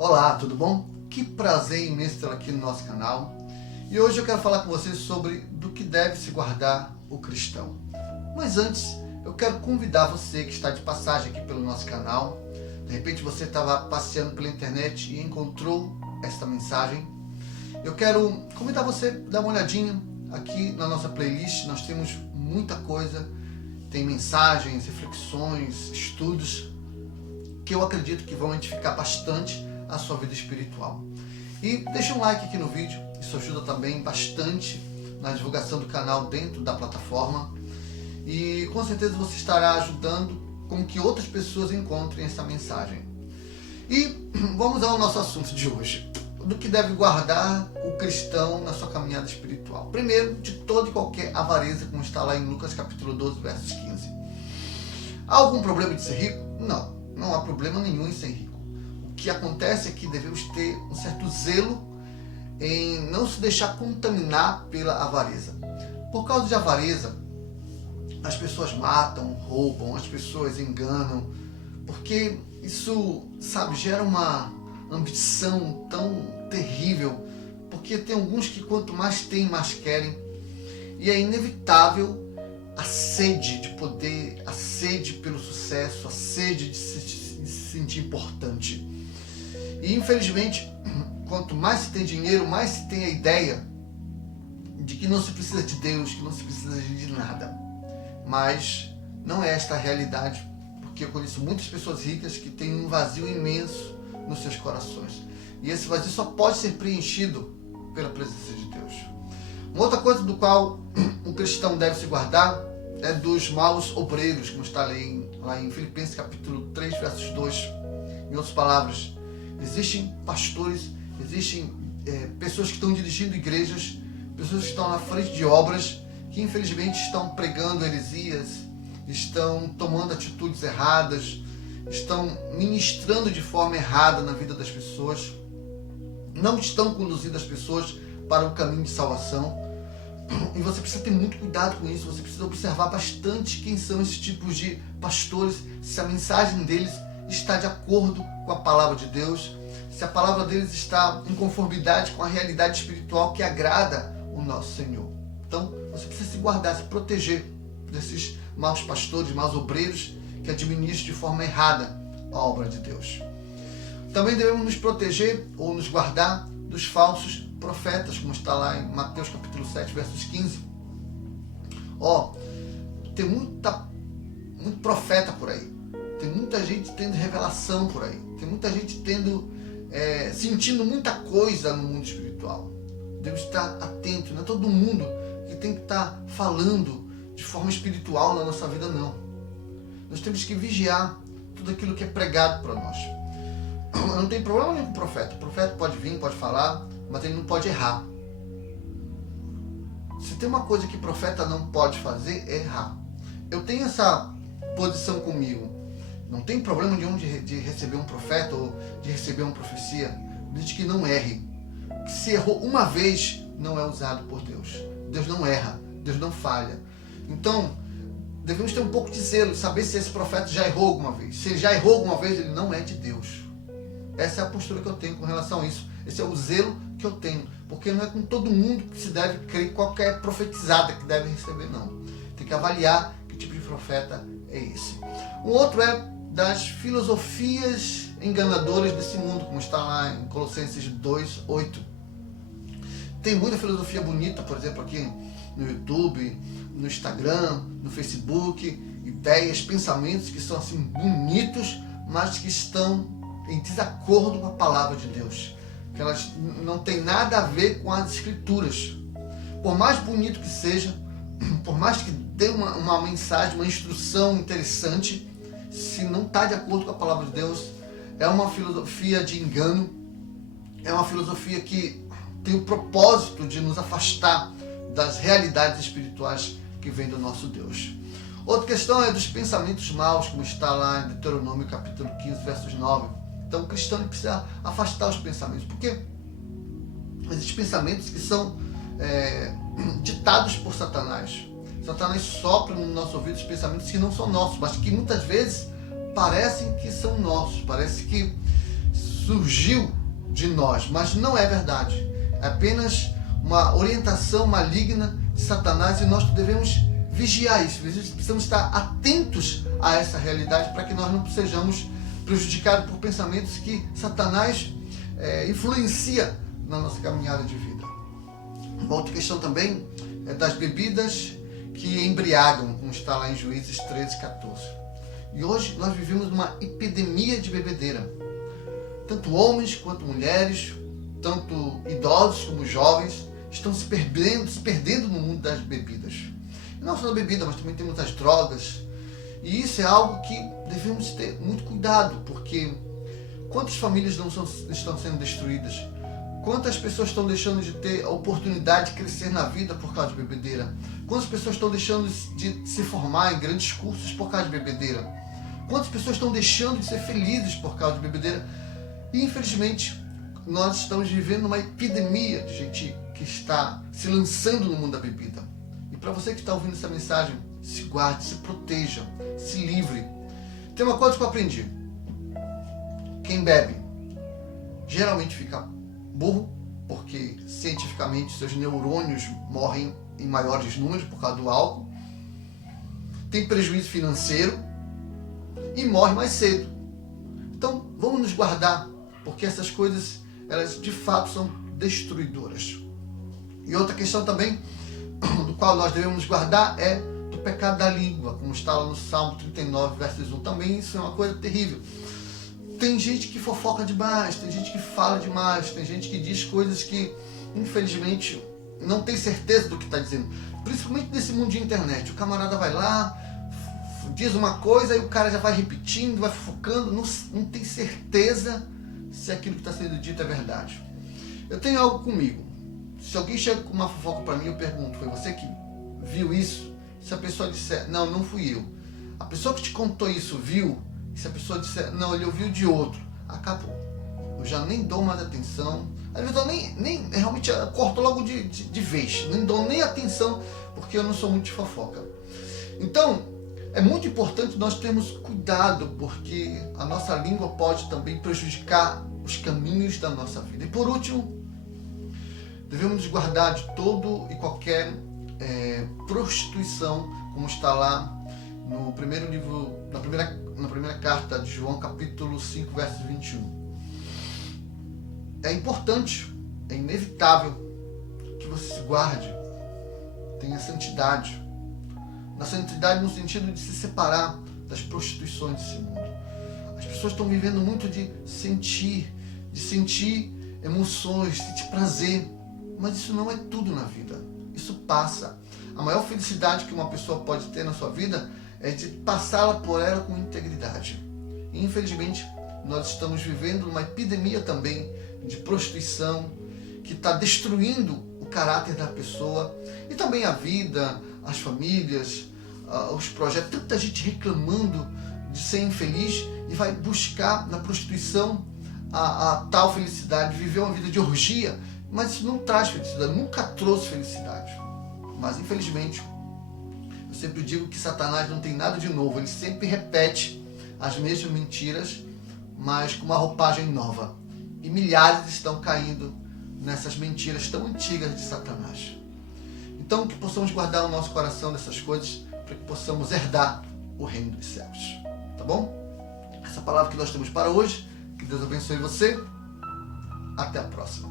Olá, tudo bom? Que prazer imenso estar aqui no nosso canal. E hoje eu quero falar com vocês sobre do que deve se guardar o cristão. Mas antes, eu quero convidar você que está de passagem aqui pelo nosso canal. De repente você estava passeando pela internet e encontrou esta mensagem. Eu quero convidar você a dar uma olhadinha aqui na nossa playlist. Nós temos muita coisa. Tem mensagens, reflexões, estudos que eu acredito que vão edificar bastante a sua vida espiritual. E deixa um like aqui no vídeo, isso ajuda também bastante na divulgação do canal dentro da plataforma e com certeza você estará ajudando com que outras pessoas encontrem essa mensagem. E vamos ao nosso assunto de hoje, do que deve guardar o cristão na sua caminhada espiritual. Primeiro, de toda e qualquer avareza, como está lá em Lucas capítulo 12, versos 15. Há algum problema de ser rico? Não há problema nenhum em ser rico. O que acontece é que devemos ter um certo zelo em não se deixar contaminar pela avareza. Por causa de avareza, as pessoas matam, roubam, as pessoas enganam, porque isso, gera uma ambição tão terrível, porque tem alguns que quanto mais têm, mais querem, e é inevitável a sede de poder, a sede pelo sucesso, a sede de se sentir importante. E infelizmente, quanto mais se tem dinheiro, mais se tem a ideia de que não se precisa de Deus, que não se precisa de nada. Mas não é esta a realidade, porque eu conheço muitas pessoas ricas que têm um vazio imenso nos seus corações. E esse vazio só pode ser preenchido pela presença de Deus. Uma outra coisa do qual o cristão deve se guardar é dos maus obreiros, como está lá em Filipenses capítulo 3, versos 2. Em outras palavras, existem pastores, existem pessoas que estão dirigindo igrejas, pessoas que estão na frente de obras, que infelizmente estão pregando heresias, estão tomando atitudes erradas, estão ministrando de forma errada na vida das pessoas, não estão conduzindo as pessoas para o caminho de salvação. E você precisa ter muito cuidado com isso, você precisa observar bastante quem são esses tipos de pastores, se a mensagem deles está de acordo com a palavra de Deus, se a palavra deles está em conformidade com a realidade espiritual que agrada o nosso Senhor. Então, você precisa se guardar, se proteger desses maus pastores, maus obreiros que administram de forma errada a obra de Deus. Também devemos nos proteger ou nos guardar dos falsos profetas, como está lá em Mateus capítulo 7, versos 15. Tem muito profeta por aí. Tem muita gente tendo revelação por aí. Tem muita gente sentindo muita coisa no mundo espiritual. Devemos estar atentos. Não é todo mundo que tem que estar falando de forma espiritual na nossa vida, não. Nós temos que vigiar tudo aquilo que é pregado para nós. Não tem problema nenhum com o profeta. O profeta pode vir, pode falar, mas ele não pode errar. Se tem uma coisa que o profeta não pode fazer, é errar. Eu tenho essa posição comigo. Não tem problema nenhum de receber um profeta ou de receber uma profecia, desde que não erre. Que se errou uma vez, não é usado por Deus. Deus não erra, Deus não falha. Então, devemos ter um pouco de zelo, saber se esse profeta já errou alguma vez. Se ele já errou alguma vez, ele não é de Deus. Essa é a postura que eu tenho com relação a isso. Esse é o zelo que eu tenho. Porque não é com todo mundo que se deve crer qualquer profetizada que deve receber, não. Tem que avaliar que tipo de profeta é esse. Um outro é das filosofias enganadoras desse mundo, como está lá em Colossenses 2, 8. Tem muita filosofia bonita, por exemplo, aqui no YouTube, no Instagram, no Facebook, ideias, pensamentos que são assim bonitos, mas que estão em desacordo com a palavra de Deus, que elas não têm nada a ver com as escrituras. Por mais bonito que seja, por mais que dê uma mensagem, uma instrução interessante, se não está de acordo com a palavra de Deus, é uma filosofia de engano, é uma filosofia que tem o propósito de nos afastar das realidades espirituais que vêm do nosso Deus. Outra questão é dos pensamentos maus, como está lá em Deuteronômio capítulo 15, versos 9. Então o cristão precisa afastar os pensamentos, porque existem pensamentos que são ditados por Satanás. Satanás sopra no nosso ouvido os pensamentos que não são nossos, mas que muitas vezes parecem que são nossos, parece que surgiu de nós, mas não é verdade. É apenas uma orientação maligna de Satanás e nós devemos vigiar isso. Precisamos estar atentos a essa realidade para que nós não sejamos prejudicados por pensamentos que Satanás influencia na nossa caminhada de vida. Uma outra questão também é das bebidas que embriagam, como está lá em Juízes 13:14. E hoje nós vivemos uma epidemia de bebedeira. Tanto homens quanto mulheres, tanto idosos como jovens, estão se perdendo no mundo das bebidas. E não só da bebida, mas também temos as drogas. E isso é algo que devemos ter muito cuidado, porque quantas famílias não estão sendo destruídas? Quantas pessoas estão deixando de ter a oportunidade de crescer na vida por causa de bebedeira? Quantas pessoas estão deixando de se formar em grandes cursos por causa de bebedeira? Quantas pessoas estão deixando de ser felizes por causa de bebedeira? E infelizmente, nós estamos vivendo uma epidemia de gente que está se lançando no mundo da bebida. E para você que está ouvindo essa mensagem, se guarde, se proteja, se livre. Tem uma coisa que eu aprendi. Quem bebe geralmente fica burro, porque cientificamente seus neurônios morrem em maiores números por causa do álcool. Tem prejuízo financeiro e morre mais cedo. Então vamos nos guardar, porque essas coisas, elas de fato são destruidoras. E outra questão também, do qual nós devemos nos guardar, é do pecado da língua, como está lá no Salmo 39, versos 1. Também isso é uma coisa terrível. Tem gente que fofoca demais, tem gente que fala demais, tem gente que diz coisas que, infelizmente, não tem certeza do que está dizendo. Principalmente nesse mundo de internet. O camarada vai lá, diz uma coisa e o cara já vai repetindo, vai fofocando, não tem certeza se aquilo que está sendo dito é verdade. Eu tenho algo comigo. Se alguém chega com uma fofoca para mim, eu pergunto, foi você que viu isso? Se a pessoa disser, não fui eu. A pessoa que te contou isso viu? Se a pessoa disser, não, ele ouviu de outro, acabou. Eu já nem dou mais atenção. Às vezes eu nem realmente eu corto logo de vez. Nem dou nem atenção, porque eu não sou muito de fofoca. Então, é muito importante nós termos cuidado, porque a nossa língua pode também prejudicar os caminhos da nossa vida. E por último, devemos nos guardar de todo e qualquer prostituição, como está lá no primeiro livro, na primeira carta de João, capítulo 5, verso 21. É importante, é inevitável que você se guarde, tenha santidade. Na santidade no sentido de se separar das prostituições desse mundo. As pessoas estão vivendo muito de sentir emoções, sentir prazer. Mas isso não é tudo na vida. Isso passa. A maior felicidade que uma pessoa pode ter na sua vida é de passá-la por ela com integridade. E, infelizmente, nós estamos vivendo uma epidemia também de prostituição que está destruindo o caráter da pessoa e também a vida, as famílias, os projetos. Tanta gente reclamando de ser infeliz e vai buscar na prostituição a tal felicidade, viver uma vida de orgia, mas isso não traz felicidade, nunca trouxe felicidade. Mas, infelizmente, eu sempre digo que Satanás não tem nada de novo, ele sempre repete as mesmas mentiras, mas com uma roupagem nova. E milhares estão caindo nessas mentiras tão antigas de Satanás. Então, que possamos guardar o nosso coração dessas coisas, para que possamos herdar o reino dos céus. Tá bom? Essa palavra que nós temos para hoje, que Deus abençoe você. Até a próxima.